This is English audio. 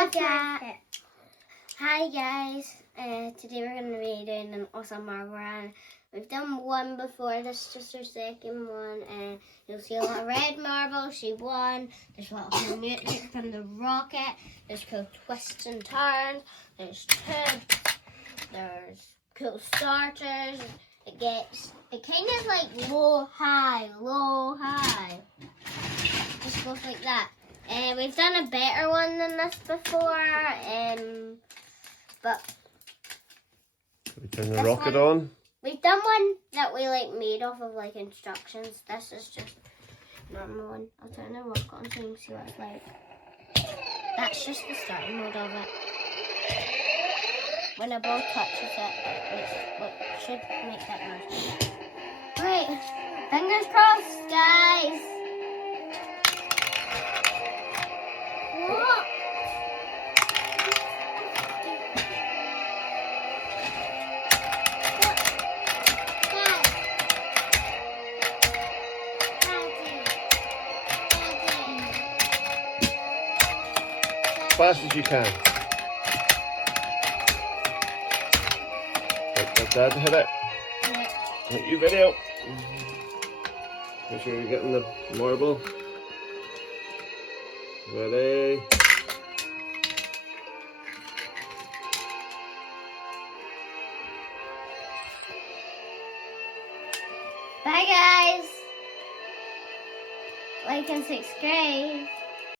Hi guys, today we're going to be doing an awesome marble run. We've done one before, this is just our second one, and you'll see a lot of red marble. She won. There's a lot of music from the rocket, there's cool twists and turns, there's tubes, there's cool starters. It kind of like low, high, just goes like that. And we've done a better one than this before, but we turn the rocket on. We've done one that we made off of instructions. This is just a normal one. I'll turn the rocket on so you can see what it's like. That's just the starting mode of it. When a ball touches it, it should make that noise. Right, fingers crossed, guys. What? As fast as you can. Let Dad hit it. Yeah. Hit you video. Make sure you're getting the marble. Ready. Bye guys. Like and subscribe.